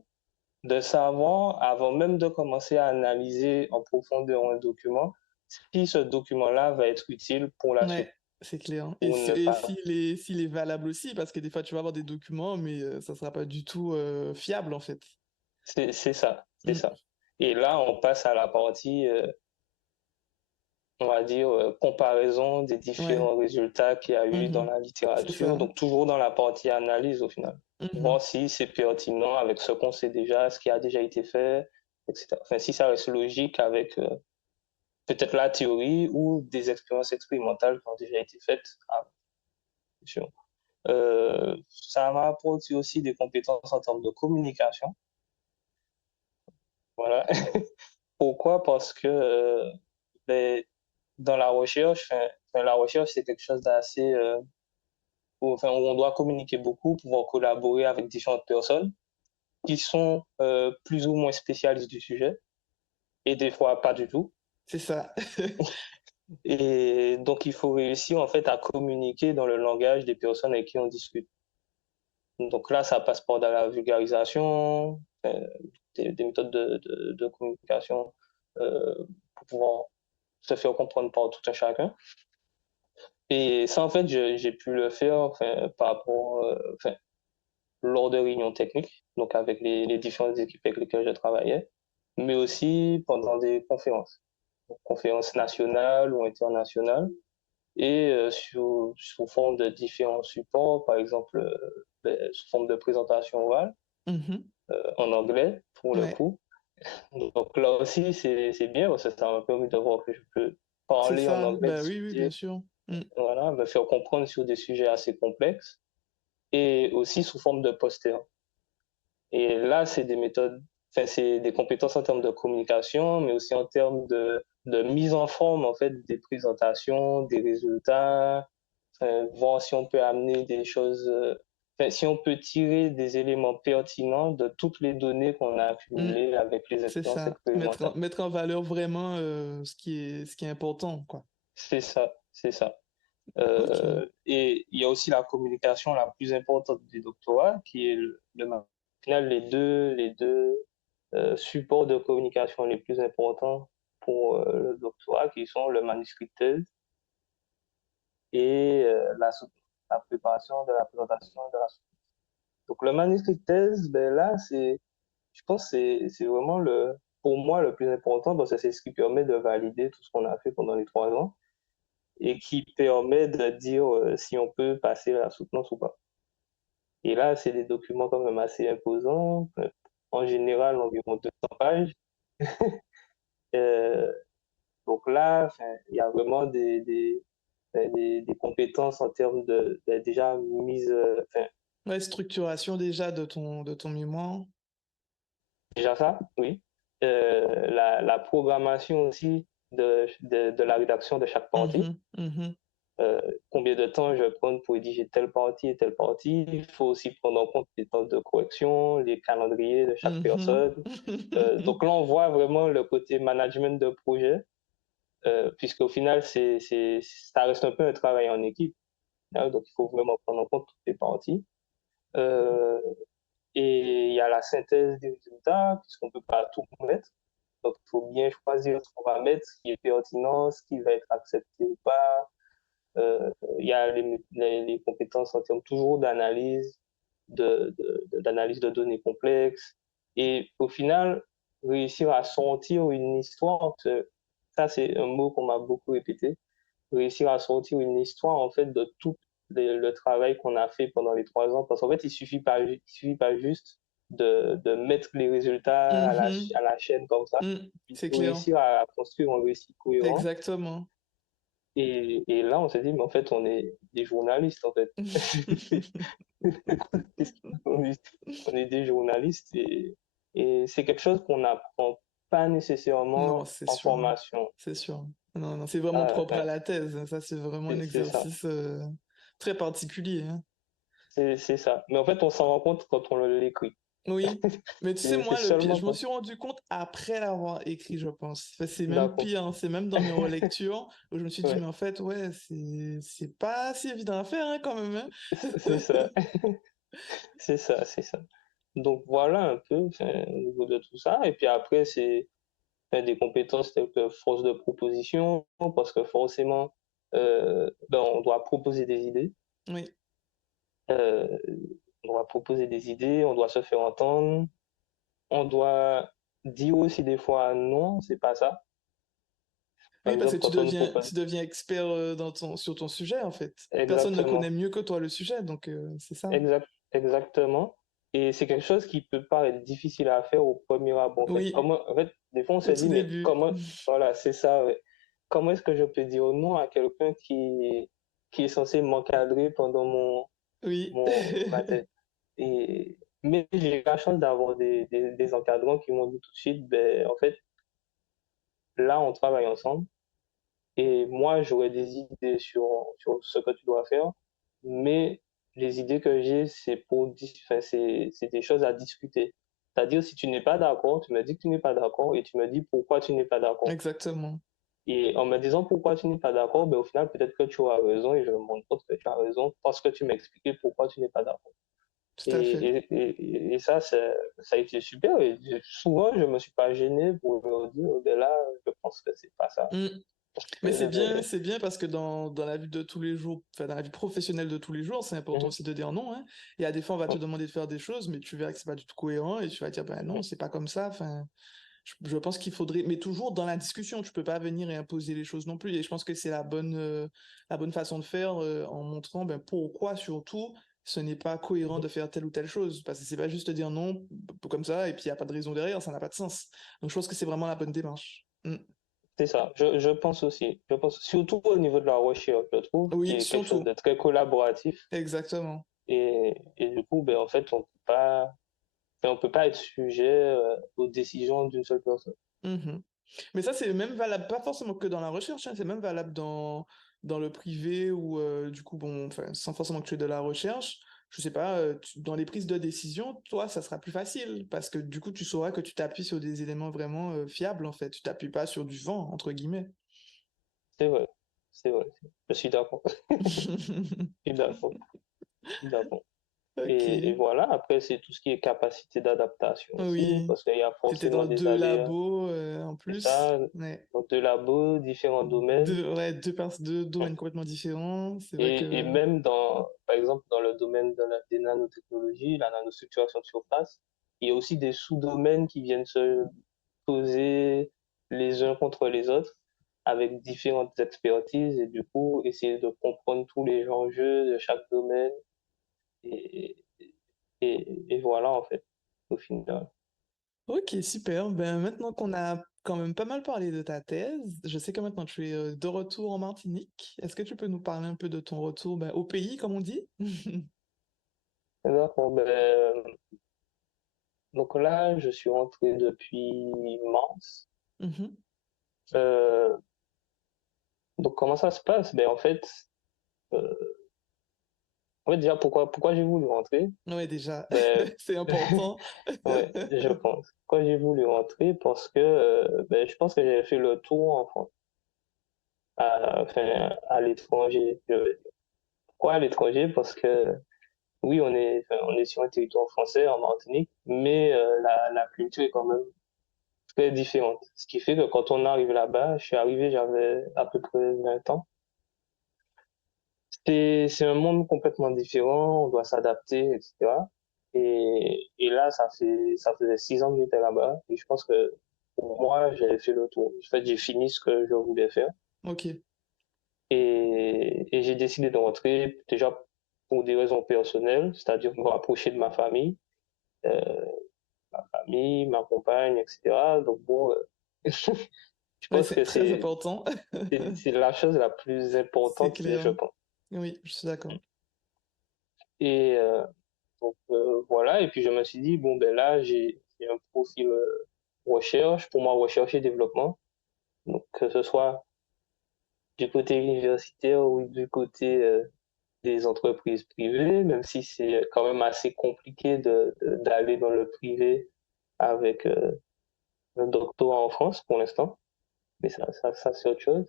de savoir, avant même de commencer à analyser en profondeur un document, si ce document-là va être utile pour la suite, Ouais, c'est clair. Et, pour ne et pas. s'il est valable aussi, parce que des fois, tu vas avoir des documents, mais ça sera pas du tout fiable, en fait. C'est ça, c'est Mm. ça. Et là, on passe à la partie, on va dire, comparaison des Ouais, différents résultats qu'il y a eu dans mhm. la C'est littérature, ça. donc toujours dans la partie analyse au final. Mhm. Voir si c'est pertinent avec ce qu'on sait déjà, ce qui a déjà été fait, etc. Enfin, si ça reste logique avec peut-être la théorie ou des expériences expérimentales qui ont déjà été faites avant, bien sûr. Ça m'a apporté aussi des compétences en termes de communication. Voilà. Pourquoi? Parce que ben, dans la recherche, la recherche, c'est quelque chose d'assez, où on doit communiquer beaucoup, pouvoir collaborer avec différentes personnes qui sont plus ou moins spécialistes du sujet, et des fois pas du tout. C'est ça. Et donc, il faut réussir en fait à communiquer dans le langage des personnes avec qui on discute. Donc là, ça passe par de la vulgarisation, des méthodes de communication euh, pour pouvoir se faire comprendre par tout un chacun. Et ça, en fait, j'ai pu le faire par rapport, lors de réunions techniques, donc avec les différentes équipes avec lesquelles je travaillais, mais aussi pendant des conférences, donc conférences nationales ou internationales, et sous forme de différents supports, par exemple sous forme de présentation orale, Mhm. en anglais pour le Ouais, coup. Donc là aussi, c'est bien parce que ça m'a permis de voir que je peux c'est parler en ça. anglais, Bah oui, oui, bien discuter, sûr. Mm. voilà, me faire comprendre sur des sujets assez complexes et aussi sous forme de poster. Et là, c'est des méthodes, c'est des compétences en termes de communication, mais aussi en termes de mise en forme, en fait, des présentations, des résultats, voir si on peut amener des choses, si on peut tirer des éléments pertinents de toutes les données qu'on a Mm. accumulées avec les C'est expériences ça. expérimentales. Mettre en valeur vraiment ce qui est important, quoi. C'est ça, c'est ça. Ok. Et il y a aussi la communication la plus importante du doctorat, qui est au final, les deux supports de communication les plus importants pour le doctorat, qui sont le manuscrit de thèse et la préparation de la présentation de la soutenance. Donc le manuscrit de thèse, ben là, je pense que c'est vraiment pour moi le plus important parce que c'est ce qui permet de valider tout ce qu'on a fait pendant les 3 ans et qui permet de dire si on peut passer la soutenance ou pas. Et là, c'est des documents quand même assez imposants, en général environ 200 pages. Euh, donc là, enfin, il y a vraiment des compétences en termes de déjà mise, enfin, Ouais, structuration déjà de ton mémoire. déjà ça, oui. La programmation aussi de la rédaction de chaque partie. Mhm, mhm, Euh, Combien de temps je vais prendre pour rédiger telle partie et telle partie. Il faut aussi prendre en compte les temps de correction, les calendriers de chaque mhm. personne. Donc là, on voit vraiment le côté management de projet, puisqu'au final, ça reste un peu un travail en équipe, hein, donc il faut vraiment prendre en compte toutes les parties. Euh, et il y a la synthèse des résultats, puisqu'on ne peut pas tout mettre. Donc il faut bien choisir ce qu'on va mettre, ce qui est pertinent, ce qui va être accepté ou pas. Il y a les compétences en termes toujours d'analyse, d'analyse de données complexes. Et au final, réussir à sortir une histoire, ça c'est un mot qu'on m'a beaucoup répété, réussir à sortir une histoire en fait de tout le travail qu'on a fait pendant les 3 ans. Parce qu'en fait, il suffit pas juste de mettre les résultats Mhm, à la chaîne comme ça. Il c'est faut clair. réussir à construire un récit cohérent. Exactement. Et là, on s'est dit, mais en fait, on est des journalistes, en fait. on est, on est des journalistes et c'est quelque chose qu'on n'apprend pas Non, nécessairement c'est en sûr. formation. C'est sûr. Non, non, c'est vraiment Ah, propre à la thèse. Ça, c'est vraiment un c'est ça. exercice très particulier, hein. C'est ça. Mais en fait, on s'en rend compte quand on l'écrit. Oui. Mais tu sais, C'est moi, seulement je m'en quand. suis rendu compte après l'avoir écrit, je pense. Enfin, c'est même D'accord. pire, hein. C'est même dans mes relectures où je me suis dit, mais Ouais, en fait, ouais, c'est pas si évident à faire, hein, quand même, hein. c'est ça. C'est ça, c'est ça. Donc voilà un peu enfin, au niveau de tout ça. Et puis après, c'est des compétences telles que force de proposition, parce que forcément, ben, on doit proposer des idées. Oui. Euh, on doit proposer des idées, on doit se faire entendre, on doit dire aussi des fois non, c'est pas ça. Par Oui, parce que exemple, quand on nous propose. tu deviens expert sur ton sujet, en fait. Personne ne connaît Exactement, mieux que toi le sujet, donc c'est ça. exactement. Et c'est quelque chose qui peut paraître difficile à faire au premier abord. Enfin, Oui, comment, en fait, des fois on se au tout dit, mais début. comment, voilà, c'est ça, ouais. Comment est-ce que je peux dire non à quelqu'un qui est censé m'encadrer pendant Oui. ma thèse? Mais j'ai eu la chance d'avoir des encadrants qui m'ont dit tout de suite, ben, en fait, là, on travaille ensemble et moi, j'aurais des idées sur ce que tu dois faire, mais les idées que j'ai, enfin, c'est des choses à discuter. C'est-à-dire, si tu n'es pas d'accord, tu me dis que tu n'es pas d'accord et tu me dis pourquoi tu n'es pas d'accord. Exactement. Et en me disant pourquoi tu n'es pas d'accord, ben, au final, peut-être que tu auras raison et je me rends compte que tu as raison parce que tu m'expliquais pourquoi tu n'es pas d'accord. Tout à fait. Et ça, ça a été super. Et souvent, je me suis pas gêné pour leur dire, ben là, je pense que c'est pas ça. Mm. Mais Ben, c'est bien parce que dans la vie de tous les jours, enfin dans la vie professionnelle de tous les jours, c'est important mhm, aussi de dire non, hein. Et à des fois, on va te mhm, demander de faire des choses, mais tu verras que c'est pas du tout cohérent et tu vas dire, ben non, mhm. c'est pas comme ça. Enfin, je pense qu'il faudrait, mais toujours dans la discussion, tu peux pas venir et imposer les choses non plus. Et je pense que c'est la bonne façon de faire en montrant ben, pourquoi surtout ce n'est pas cohérent de faire telle ou telle chose. Parce que c'est pas juste dire non comme ça et puis il n'y a pas de raison derrière, ça n'a pas de sens. Donc je pense que c'est vraiment la bonne démarche. Mm. C'est ça, je pense aussi. Je pense surtout au niveau de la recherche, je trouve, qui Oui, est quelque chose surtout. de très collaboratif. Exactement. Et du coup, ben, en fait, on peut pas être sujet aux décisions d'une seule personne. Mhm. Mais ça, c'est même valable, pas forcément que dans la recherche, hein, c'est même valable dans le privé ou du coup, bon, enfin, sans forcément que tu aies de la recherche, je sais pas, dans les prises de décision, toi, ça sera plus facile parce que du coup, tu sauras que tu t'appuies sur des éléments vraiment fiables, en fait. Tu t'appuies pas sur du vent, entre guillemets. C'est vrai, c'est vrai. Je suis d'accord. Je suis d'accord. Je suis d'accord. Et Ok. voilà, après, c'est tout ce qui est capacité d'adaptation aussi, Oui. parce qu'il y a T'étais forcément dans des deux aléas. labos en C'est plus. ça, Ouais. donc de labos, différents domaines. Ouais, deux domaines complètement différents. C'est vrai Et que. même par exemple, dans le domaine des nanotechnologies, la nanostructuration de surface, il y a aussi des sous-domaines qui viennent se poser les uns contre les autres avec différentes expertises et du coup, essayer de comprendre tous les enjeux de chaque domaine et, et voilà, en fait, au final. Ok, super. Ben, maintenant qu'on a quand même pas mal parlé de ta thèse, je sais que maintenant tu es de retour en Martinique. Est-ce que tu peux nous parler un peu de ton retour ben, au pays, comme on dit? D'accord, donc là, je suis rentré depuis mars. Mhm. Euh, donc comment ça se passe? Euh, Déjà, pourquoi j'ai voulu rentrer? Ouais, déjà, Ben, c'est important. ouais, je pense. Pourquoi j'ai voulu rentrer? Parce que je pense que j'ai fait le tour en France, à l'étranger. Pourquoi à l'étranger? Parce que oui, on est sur un territoire français, en Martinique, mais la culture est quand même très différente. Ce qui fait que quand on arrive là-bas, je suis arrivé, j'avais à peu près 20 ans. C'est un monde complètement différent, on doit s'adapter, etc. Et là, ça faisait 6 ans que j'étais là-bas, et je pense que pour moi, j'avais fait le tour. En fait, j'ai fini ce que je voulais faire, Ok. et j'ai décidé de rentrer déjà pour des raisons personnelles, c'est-à-dire me rapprocher de euh, ma famille, ma compagne, etc. Donc bon, je Ouais, pense c'est que très important. c'est la chose la plus C'est importante, je clair. pense. Oui, je suis d'accord. Et voilà, et puis je me suis dit, bon, ben là, j'ai un profil recherche, pour moi, recherche et développement. Donc, que ce soit du côté universitaire ou du côté des entreprises privées, même si c'est quand même assez compliqué d'aller dans le privé avec un doctorat en France pour l'instant, mais ça c'est autre chose.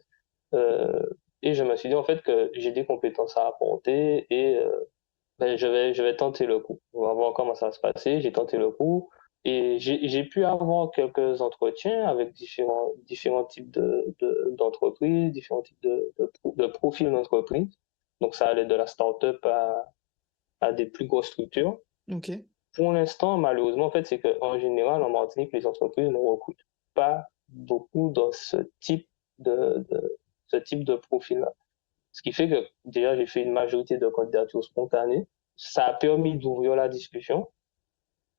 Euh, et je me suis dit, en fait, que j'ai des compétences à apporter et je vais tenter le coup. On va voir comment ça va se passer. J'ai tenté le coup et j'ai pu avoir quelques entretiens avec différents types d'entreprises, différents types de profils d'entreprise. Donc, ça allait de la start-up à des plus grosses structures. Ok. Pour l'instant, malheureusement, en fait, c'est qu'en général, en Martinique, les entreprises ne recrutent pas beaucoup dans ce type de profil-là. Ce qui fait que déjà, j'ai fait une majorité de candidatures spontanées. Ça a permis d'ouvrir la discussion,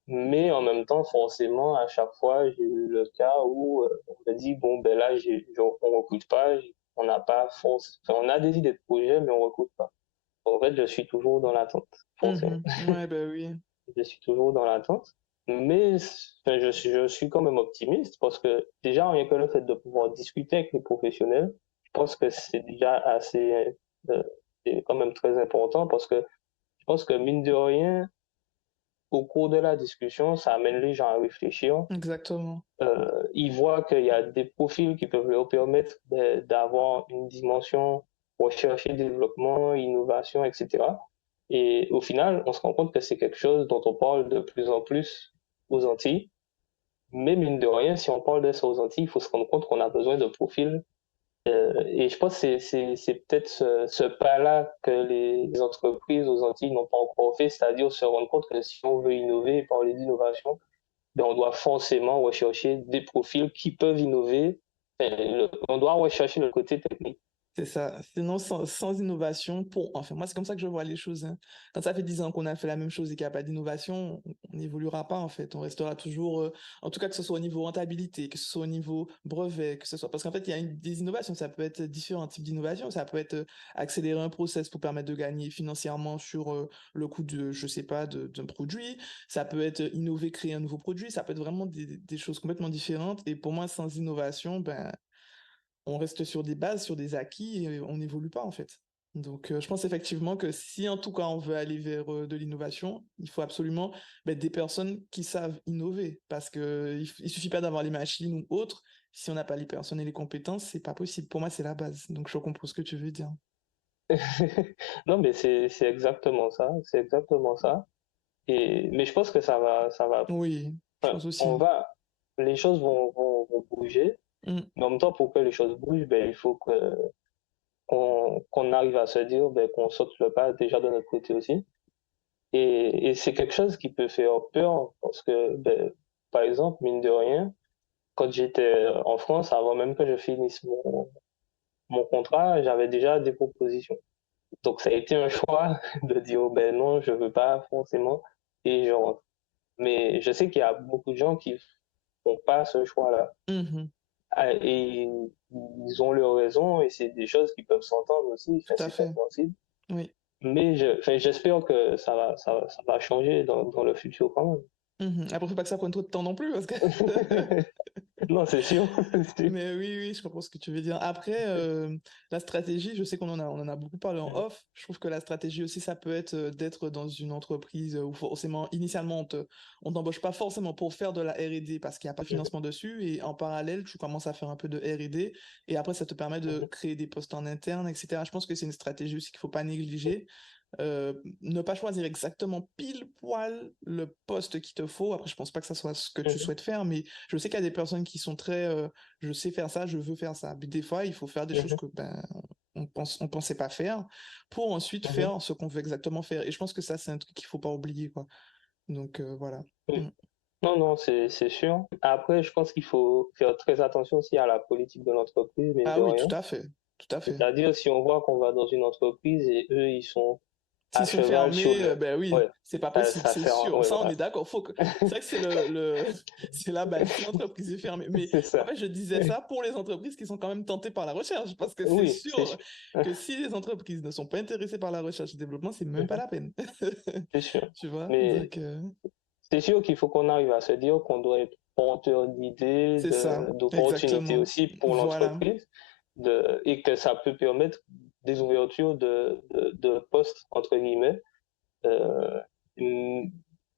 mais en même temps, forcément, à chaque fois, j'ai eu le cas où on me dit, bon, ben là, on recrute pas, on n'a pas force, enfin, on a des idées de projet, mais on recrute pas. En fait, je suis toujours dans l'attente, forcément. Mhm. Ouais, bah oui. Je suis toujours dans l'attente. Mais enfin, je suis quand même optimiste parce que déjà, rien que le fait de pouvoir discuter avec les professionnels, je pense que c'est déjà euh, c'est quand même très important parce que je pense que mine de rien, au cours de la discussion, ça amène les gens à réfléchir. Exactement. Ils voient qu'il y a des profils qui peuvent leur permettre d'avoir une dimension recherche et développement, innovation, etc. Et au final, on se rend compte que c'est quelque chose dont on parle de plus en plus aux Antilles. Mais mine de rien, si on parle de ça aux Antilles, il faut se rendre compte qu'on a besoin de profils. Et je pense que c'est peut-être ce pas-là que les entreprises aux Antilles n'ont pas encore fait, c'est-à-dire se rendre compte que si on veut innover et parler d'innovation, ben on doit forcément rechercher des profils qui peuvent innover. Enfin, on doit rechercher le côté technique. C'est ça. Sinon, sans innovation, enfin, moi, c'est comme ça que je vois les choses, hein. Quand ça fait 10 ans qu'on a fait la même chose et qu'il n'y a pas d'innovation, on n'évoluera pas, en fait. On restera toujours, en tout cas, que ce soit au niveau rentabilité, que ce soit au niveau brevet, que ce soit, parce qu'en fait, il y a des innovations. Ça peut être différents types d'innovations. Ça peut être accélérer un process pour permettre de gagner financièrement sur le coût de, je sais pas, d'un produit. Ça peut être innover, créer un nouveau produit. Ça peut être vraiment des choses complètement différentes. Et pour moi, sans innovation, ben, on reste sur des bases, sur des acquis et on n'évolue pas en fait. Donc je pense effectivement que si en tout cas on veut aller vers de l'innovation, il faut absolument des personnes qui savent innover parce que il suffit pas d'avoir les machines ou autres. Si on n'a pas les personnes et les compétences, c'est pas possible. Pour moi, c'est la base. Donc je comprends ce que tu veux dire. Non, mais c'est exactement ça. C'est exactement ça. Mais je pense que Oui, je enfin, pense aussi. les choses vont bouger. Mm, Mais en même temps, pour que les choses bougent, ben, il faut qu'on arrive à se dire ben, qu'on saute le pas déjà de notre côté aussi. Et c'est quelque chose qui peut faire peur parce que, ben, par exemple, mine de rien, quand j'étais en France, avant même que je finisse mon contrat, j'avais déjà des propositions. Donc ça a été un choix de dire oh, ben non, je veux pas forcément et je rentre. Mais je sais qu'il y a beaucoup de gens font pas ce choix-là. Mhm. Ah, et ils ont leur raison et c'est des choses qui peuvent s'entendre aussi, enfin, Tout à c'est fait. compréhensible. Oui. Mais enfin, j'espère que ça va changer dans le futur quand Mhm. Après, faut pas que ça prenne trop de temps non plus, parce que même. Non, c'est sûr. mais oui, oui, je comprends ce que tu veux dire. Après, la stratégie, je sais on en a beaucoup parlé en off. Je trouve que la stratégie aussi, ça peut être d'être dans une entreprise où forcément, initialement, on t'embauche pas forcément pour faire de la R&D parce qu'il n'y a pas de financement dessus. Et en parallèle, tu commences à faire un peu de R&D. Et après, ça te permet de créer des postes en interne, etc. Je pense que c'est une stratégie aussi qu'il faut pas négliger. Ne pas choisir exactement pile poil le poste qu'il te faut. Après, je pense pas que ça soit ce que tu souhaites faire, mais je sais qu'il y a des personnes qui sont très, je sais faire ça, je veux faire ça. Mais des fois, il faut faire des choses que on pensait pas faire pour ensuite faire ce qu'on veut exactement faire. Et je pense que ça, c'est un truc qu'il faut pas oublier, quoi. Donc voilà. Mm. Non, non, c'est sûr. Après, je pense qu'il faut faire très attention aussi à la politique de l'entreprise, mine Ah de oui, rien. tout à fait, tout à fait. C'est-à-dire, si on voit qu'on va dans une entreprise et eux, ils sont à S'ils sont cheval sur fermés, le... ben oui, Ouais, c'est pas possible, ça c'est sert... sûr. Ouais, Ça, on est voilà. d'accord. C'est vrai que c'est c'est la base. Si l'entreprise est fermée. Mais C'est en ça. fait, je disais ça pour les entreprises qui sont quand même tentées par la recherche, parce que c'est Oui, c'est sûr sûr. que si les entreprises ne sont pas intéressées par la recherche et développement, c'est même pas la peine. C'est sûr. Tu vois? Mais Donc, c'est sûr qu'il faut qu'on arrive à se dire qu'on doit être porteur d'idées, c'est ça, d'opportunités exactement. aussi pour Voilà. l'entreprise, et que ça peut permettre des ouvertures de postes, entre guillemets. Euh, hum,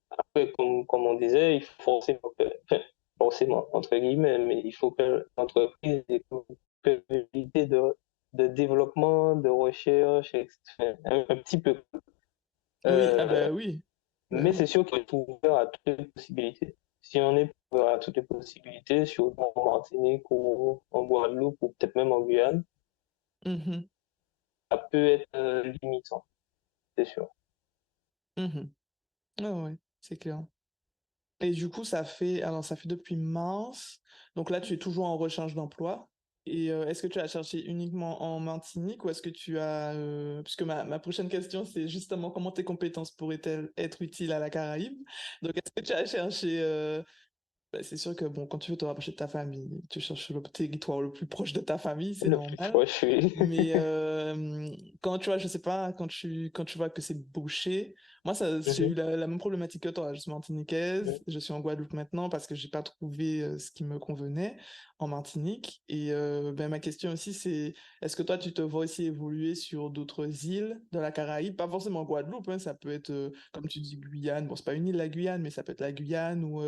Après, comme on disait, il faut forcément, enfin, forcément, entre guillemets, mais il faut que l'entreprise ait une possibilité de développement, de recherche, enfin, un petit peu. Oui, ah Euh, ben oui. Ben mais oui. c'est sûr qu'il faut ouvert à toutes les possibilités. Si on est ouvert à toutes les possibilités, surtout en Martinique ou en Guadeloupe ou peut-être même en Guyane, Mhm, ça peut être limitant, c'est sûr. mhm. Ah ouais, c'est clair. Et du coup, ça fait depuis mars. Donc là, tu es toujours en recherche d'emploi. Et est-ce que tu as cherché uniquement en Martinique ou est-ce que tu as, puisque ma prochaine question, c'est justement comment tes compétences pourraient-elles être utiles à la Caraïbe? Donc, est-ce que tu as cherché, c'est sûr que bon, quand tu veux te rapprocher de ta famille, tu cherches le territoire le plus proche de ta famille, c'est Le plus normal. proche, oui. Mais quand tu vois, je sais pas, quand tu vois que c'est bouché, moi j'ai eu Mhm, la même problématique que toi. Je suis martiniquaise, je suis en Guadeloupe maintenant parce que j'ai pas trouvé ce qui me convenait en Martinique. Et ben, ma question aussi c'est, est-ce que toi tu te vois aussi évoluer sur d'autres îles de la Caraïbe, pas forcément en Guadeloupe, hein, ça peut être comme tu dis Guyane. Bon, c'est pas une île la Guyane, mais ça peut être la Guyane ou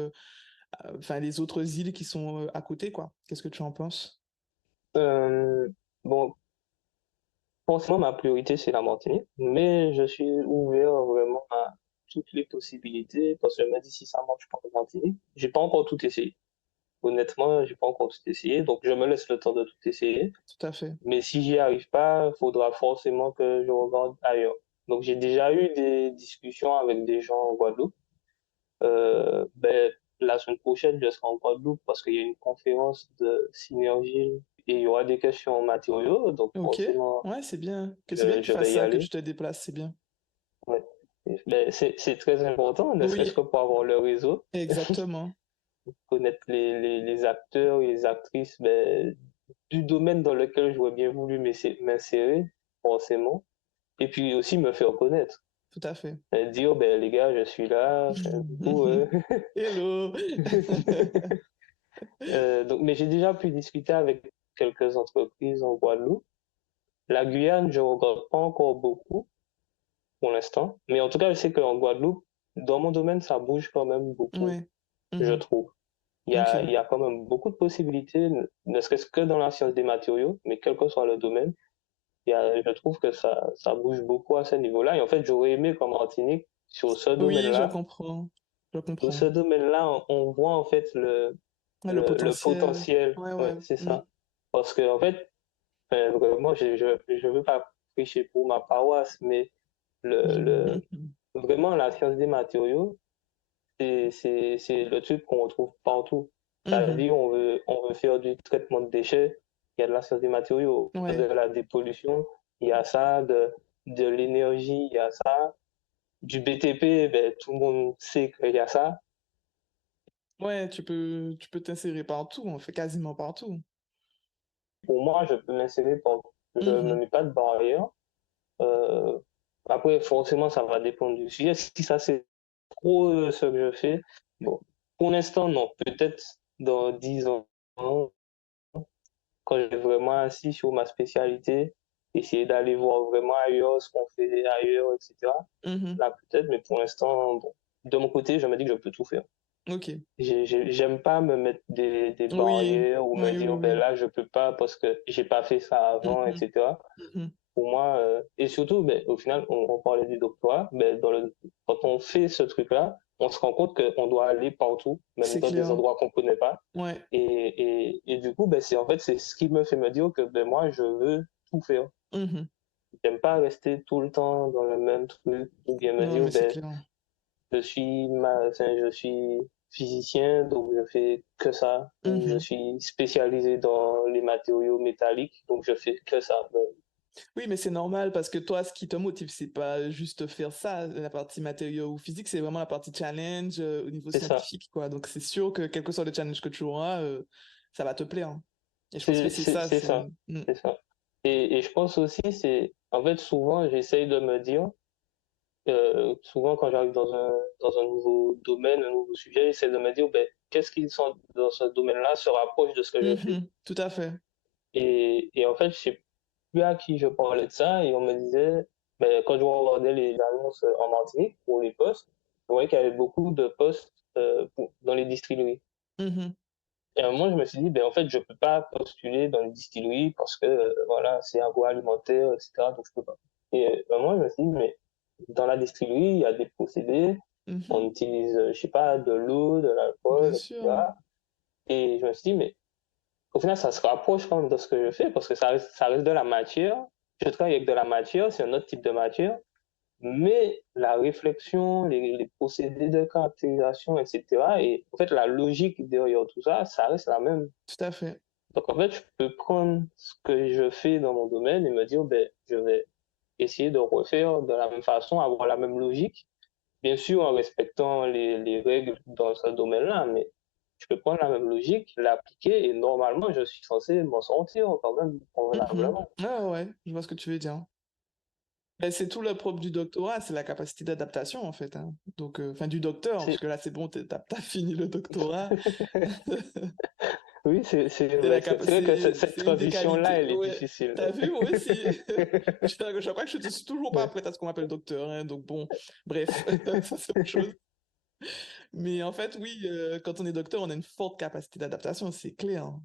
enfin les autres îles qui sont à côté, quoi. Qu'est-ce que tu en penses? bon, forcément, ma priorité, c'est la Martinique, mais je suis ouvert vraiment à toutes les possibilités parce que je me dis si ça marche pas en Martinique, j'ai pas encore tout essayé. Honnêtement, j'ai pas encore tout essayé, donc je me laisse le temps de tout essayer. Tout à fait. Mais si j'y arrive pas, il faudra forcément que je regarde ailleurs. Donc j'ai déjà eu des discussions avec des gens en Guadeloupe. Ben, la semaine prochaine, je serai en Guadeloupe parce qu'il y a une conférence de synergie et il y aura des questions en matériaux, donc Ok, forcément, ouais, c'est bien. Que c'est bien que tu je fasses vais y ça, que tu aller. te déplaces, c'est bien. Ouais. Ben, c'est très important, ne serait-ce Oui, que pour avoir le réseau, exactement. connaître les acteurs et les actrices ben, du domaine dans lequel j'aurais bien voulu m'insérer, forcément. Et puis aussi me faire connaître. Tout à fait. Dire, ben, les gars, je suis là. Du coup, Hello. donc, mais j'ai déjà pu discuter avec quelques entreprises en Guadeloupe. La Guyane, je ne regarde pas encore beaucoup pour l'instant. Mais en tout cas, je sais qu'en Guadeloupe, dans mon domaine, ça bouge quand même beaucoup, Ouais. je Mhm. trouve. Ok. Il y a quand même beaucoup de possibilités, ne serait-ce que dans la science des matériaux, mais quel que soit le domaine. Je trouve que ça bouge beaucoup à ce niveau-là. Et en fait, j'aurais aimé qu'en Martinique, Oui, je comprends. Je sur comprends. ce domaine-là, on voit en fait Ouais, le le potentiel. potentiel. Ouais, Ouais, ouais. c'est Mm. ça. Parce que, en fait, vraiment, je veux pas prêcher pour ma paroisse, mais le, vraiment, la science des matériaux, c'est le truc qu'on retrouve partout. Mhm. C'est-à-dire, on veut faire du traitement de déchets, il y a de la science des matériaux, de Ouais. la dépollution, il y a ça, de l'énergie, il y a ça, du BTP, ben, tout le monde sait qu'il y a ça. Ouais, tu peux t'insérer partout, en fait, quasiment partout. Pour moi, je peux m'insérer partout. Je ne me Mhm. mets pas de barrière. Euh, Après, forcément, ça va dépendre du sujet. Si ça, c'est trop ce que je fais, bon, pour l'instant, non. Peut-être dans 10 ans, quand j'ai vraiment assis sur ma spécialité, essayer d'aller voir vraiment ailleurs ce qu'on fait ailleurs, etc. Mhm. Là, peut-être, mais pour l'instant, bon, de mon côté, je me dis que je peux tout faire. Ok. J'aime pas me mettre des Oui, barrières ou me oui, oui, dire, ben oui. là, je peux pas parce que j'ai pas fait ça avant, Mhm. etc. Mhm. Pour moi, et surtout, ben, au final, on parlait du doctorat, ben, quand on fait ce truc-là, on se rend compte qu'on doit aller partout, même C'est dans des clair. endroits qu'on connaît pas. Ouais. Et du coup, ben, en fait, c'est ce qui me fait me dire que ben, moi, je veux tout faire. Mhm. J'aime pas rester tout le temps dans le même truc, ou bien me Non, dire, mais c'est ben, clair. je suis physicien, donc je fais que ça, ou je Mhm. suis spécialisé dans les matériaux métalliques, donc je fais que ça. Ben, Oui, mais c'est normal parce que toi, ce qui te motive, c'est pas juste faire ça, la partie matériaux ou physique, c'est vraiment la partie challenge au niveau c'est ça. scientifique, quoi. Donc c'est sûr que quel que soit le challenge que tu auras, ça va te plaire, hein. Et je pense que c'est ça, C'est c'est. ça, Mm. c'est ça. Et je pense aussi, en fait, souvent, j'essaye de me dire, souvent quand j'arrive dans un nouveau domaine, un nouveau sujet, j'essaie de me dire, ben, qu'est-ce qui sont dans ce domaine-là se rapproche de ce que je fais. Mhm. Tout à fait. Et en fait, je sais plus à qui je parlais de ça, et on me disait, ben, quand je regardais les annonces en Martinique pour les postes, je voyais qu'il y avait beaucoup de postes dans les distilleries. Mhm. Et à un moment, je me suis dit, ben, en fait, je peux pas postuler dans les distilleries parce que, voilà, c'est agroalimentaire, etc. Donc, je peux pas. Et à un moment, je me suis dit, mais dans la distillerie, il y a des procédés, on Mhm. utilise, je sais pas, de l'eau, de Bien l'alcool, sûr. etc. Et je me suis dit, mais au final, ça se rapproche quand même de ce que je fais parce que ça reste de la matière. Je travaille avec de la matière, c'est un autre type de matière. Mais la réflexion, les procédés de caractérisation, etc. Et en fait, la logique derrière tout ça, ça reste la même. Tout à fait. Donc, en fait, je peux prendre ce que je fais dans mon domaine et me dire, ben, je vais essayer de refaire de la même façon, avoir la même logique, bien sûr en respectant les règles dans ce domaine-là, mais je peux prendre la même logique, l'appliquer et normalement, je suis censé m'en sortir quand même Mhm. convenablement. Ah ouais, je vois ce que tu veux dire. Ben, c'est tout le propre du doctorat, c'est la capacité d'adaptation en fait, hein. Donc, enfin du docteur, parce C'est... que là c'est bon, t'as fini le doctorat. Oui, C'est la c'est vrai que cette c'est une des transition-là, qualités. elle est Ouais. difficile. T'as vu, moi aussi. Je crois que je suis toujours pas Ouais. prête à ce qu'on m'appelle docteur, hein. Donc bon, bref, ça c'est autre chose. Mais en fait, oui, quand on est docteur, on a une forte capacité d'adaptation, c'est clair, hein.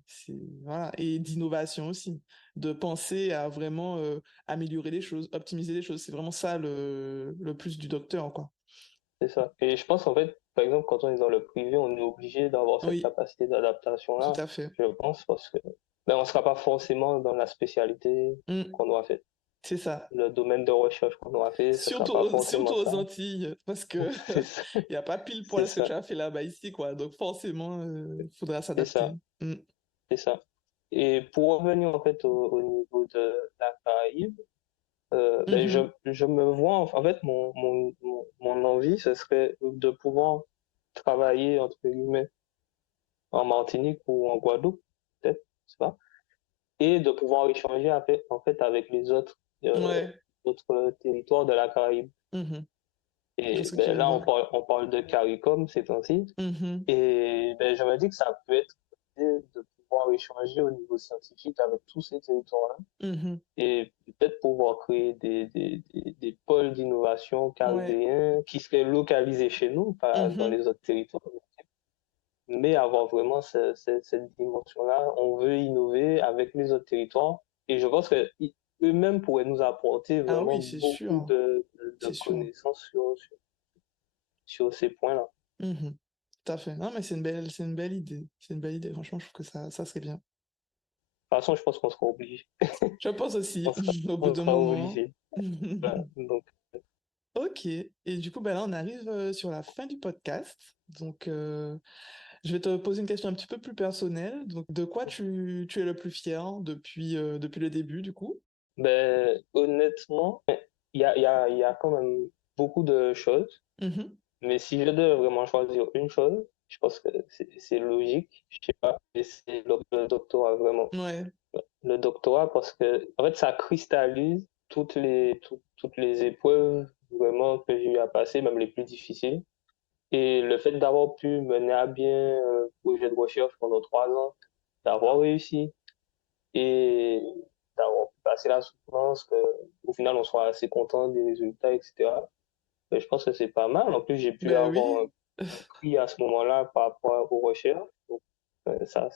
Voilà. Et d'innovation aussi, de penser à vraiment améliorer les choses, optimiser les choses. C'est vraiment ça le plus du docteur, quoi. C'est ça. Et je pense, en fait, par exemple, quand on est dans le privé, on est obligé d'avoir cette Oui, capacité tout d'adaptation-là, à fait. je pense, parce que ben, on ne sera pas forcément dans la spécialité Mm, qu'on aura fait. c'est ça. Le domaine de recherche qu'on aura fait, ce ne sera pas Surtout forcément aux ça. Antilles, parce que C'est ça. il n'y a pas pile C'est poil ce que ça. tu as fait là-bas ici, quoi. Donc forcément, il faudra C'est s'adapter. ça. Mm. C'est ça. Et pour revenir, en fait, au niveau de la Caraïbe, ben, Mhm. je me vois, en fait, mon envie, ce serait de pouvoir travailler, entre guillemets, en Martinique ou en Guadeloupe, peut-être, je sais pas, et de pouvoir échanger en fait, avec les Ouais. autres territoires de la Caraïbe. Mhm. Je vois Et ce que tu ben, veux là, dire. on parle de CARICOM ces temps-ci, Mhm. et ben, je me dis que ça peut être une idée de pouvoir échanger au niveau scientifique avec tous ces territoires-là, Mhm. et peut-être pouvoir créer des pôles d'innovation Ouais. caribéens qui seraient localisés chez nous, pas dans Mhm. les autres territoires, mais avoir vraiment cette dimension-là. On veut innover avec les autres territoires et je pense que eux-mêmes pourraient nous apporter Ah vraiment oui, c'est beaucoup sûr. de C'est sûr. connaissances sur ces points-là. Mhm. Tout à fait. Non, mais c'est une belle idée. C'est une belle idée. Franchement, je trouve que ça serait bien. De toute façon, je pense qu'on sera obligé. Je pense aussi, au bout On d'un sera moment. obligé. Voilà. Donc, Ok. Et du coup, ben là, on arrive sur la fin du podcast. Donc, je vais te poser une question un petit peu plus personnelle. Donc, de quoi tu es le plus fier depuis le début, du coup? ben, honnêtement, il y a quand même beaucoup de choses. Mhm. Mais si je devais vraiment choisir une chose, Je pense que c'est logique, je sais pas, mais c'est le doctorat vraiment. Ouais. Le doctorat parce que, en fait, ça cristallise toutes les épreuves vraiment que j'ai eu à passer, même les plus difficiles. Et le fait d'avoir pu mener à bien un projet de recherche pendant 3 ans, d'avoir réussi et d'avoir passé la souffrance, que, au final, on soit assez content des résultats, etc. Ben, je pense que c'est pas mal. En plus, j'ai pu Ben avoir oui. un prix à ce moment-là par rapport aux recherches. Donc, ça,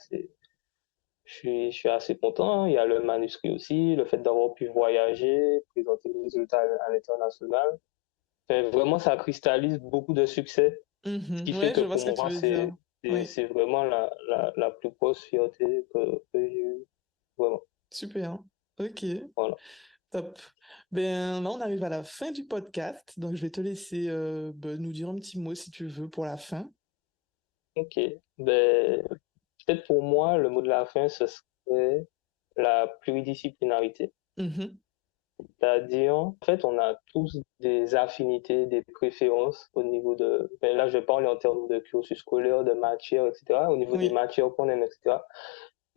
je suis assez content. Il y a le manuscrit aussi, le fait d'avoir pu voyager, présenter les résultats à l'international. Enfin, vraiment, ça cristallise beaucoup de succès, ce qui fait Ouais, que je vois pour ce que tu moi, veux dire. Oui, c'est vraiment la plus grosse fierté que j'ai eue. Vraiment. super. Ok, Voilà. top. Ben là, on arrive à la fin du podcast, donc je vais te laisser nous dire un petit mot si tu veux pour la fin. OK. Ben, peut-être pour moi, le mot de la fin, ce serait la pluridisciplinarité. Mhm. C'est-à-dire, en fait, on a tous des affinités, des préférences au niveau de, ben là, je parle en termes de cursus scolaire, de matière, etc., au niveau des Oui, matières qu'on aime, etc.,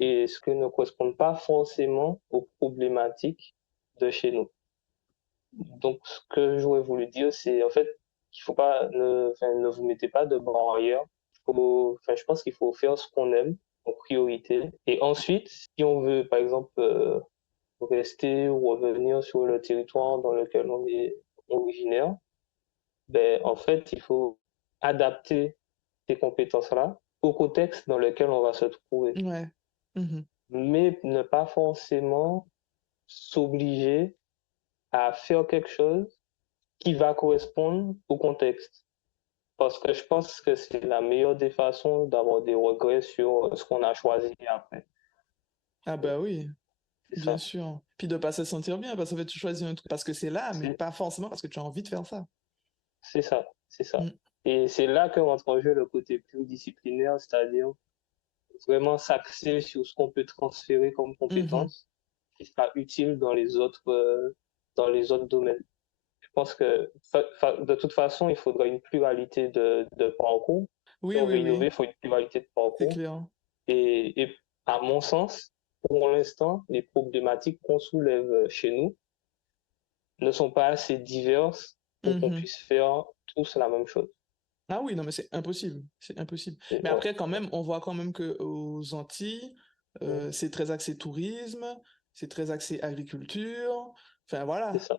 et ce que ne correspond pas forcément aux problématiques de chez nous. Donc, ce que j'aurais voulu dire, c'est en fait qu'il faut pas, enfin, ne vous mettez pas de barrière. Enfin, je pense qu'il faut faire ce qu'on aime en priorité. Et ensuite, si on veut, par exemple, rester ou revenir sur le territoire dans lequel on est originaire, ben, en fait, il faut adapter ces compétences-là au contexte dans lequel on va se trouver. ouais. Mhm. Mais ne pas forcément s'obliger à faire quelque chose qui va correspondre au contexte. Parce que je pense que c'est la meilleure des façons d'avoir des regrets sur ce qu'on a choisi après. Ah bah oui, C'est bien ça. sûr. Puis de pas se sentir bien, parce qu'en fait, tu choisis un truc parce que c'est là, mais C'est pas forcément parce que tu as envie de faire ça. c'est ça. C'est ça. Mm. Et c'est là que rentre en jeu le côté pluridisciplinaire, c'est-à-dire vraiment s'axer sur ce qu'on peut transférer comme Mhm. compétence qui sera utile dans les autres domaines. Je pense que de toute façon, il faudra une pluralité de parcours. Si Oui, on oui, veut innover, oui, il faut une pluralité de c'est parcours. clair. Et à mon sens, pour l'instant, les problématiques qu'on soulève chez nous ne sont pas assez diverses pour qu'on Mhm. puisse faire tous la même chose. Ah oui, non, mais c'est impossible. C'est impossible. Et Mais ouais, après, quand même, on voit quand même que aux Antilles, ouais, c'est très axé tourisme, c'est très axé agriculture. Enfin, c'est voilà. ça.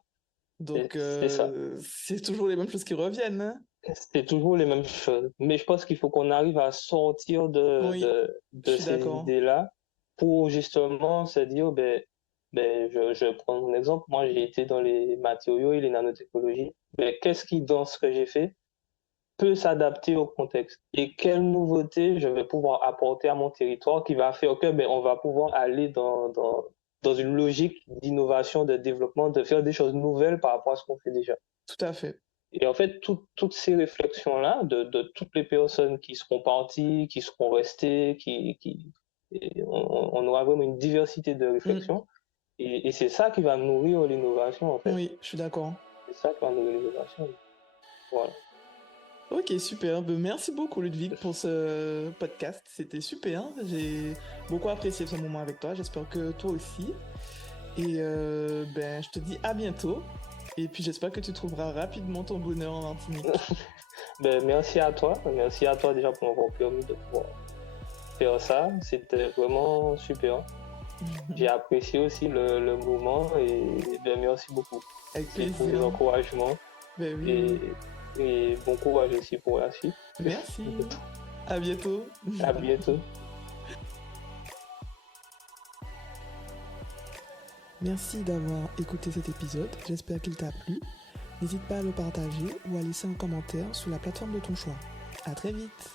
Donc, C'est ça. c'est toujours les mêmes choses qui reviennent, hein. C'est toujours les mêmes choses. Mais je pense qu'il faut qu'on arrive à sortir Oui, je de suis ces d'accord. idées-là pour justement se dire, je prends mon exemple. Moi, j'ai été dans les matériaux et les nanotechnologies. Ben, qu'est-ce qui, dans ce que j'ai fait, peut s'adapter au contexte et quelle nouveauté je vais pouvoir apporter à mon territoire qui va faire que on va pouvoir aller dans une logique d'innovation, de développement, de faire des choses nouvelles par rapport à ce qu'on fait déjà. Tout à fait. Et en fait, toutes ces réflexions-là, de toutes les personnes qui seront parties, qui seront restées, on aura vraiment une diversité de Mm. réflexions. Et c'est ça qui va nourrir l'innovation, en fait. Oui, je suis d'accord. C'est ça qui va nourrir l'innovation. Voilà. Ok, super. Ben, merci beaucoup, Ludwig, pour ce podcast. C'était super. J'ai beaucoup apprécié ce moment avec toi. J'espère que toi aussi. Et je te dis à bientôt. Et puis j'espère que tu trouveras rapidement ton bonheur en Martinique. Ben, merci à toi. Merci à toi déjà pour m'avoir permis de pouvoir faire ça. C'était vraiment super. J'ai apprécié aussi le moment et ben, merci beaucoup. Avec Merci pour les plaisir. encouragements Ben oui, et, oui. et bon courage aussi pour la suite. Merci. À bientôt. À bientôt. Merci d'avoir écouté cet épisode. J'espère qu'il t'a plu. N'hésite pas à le partager ou à laisser un commentaire sur la plateforme de ton choix. À très vite.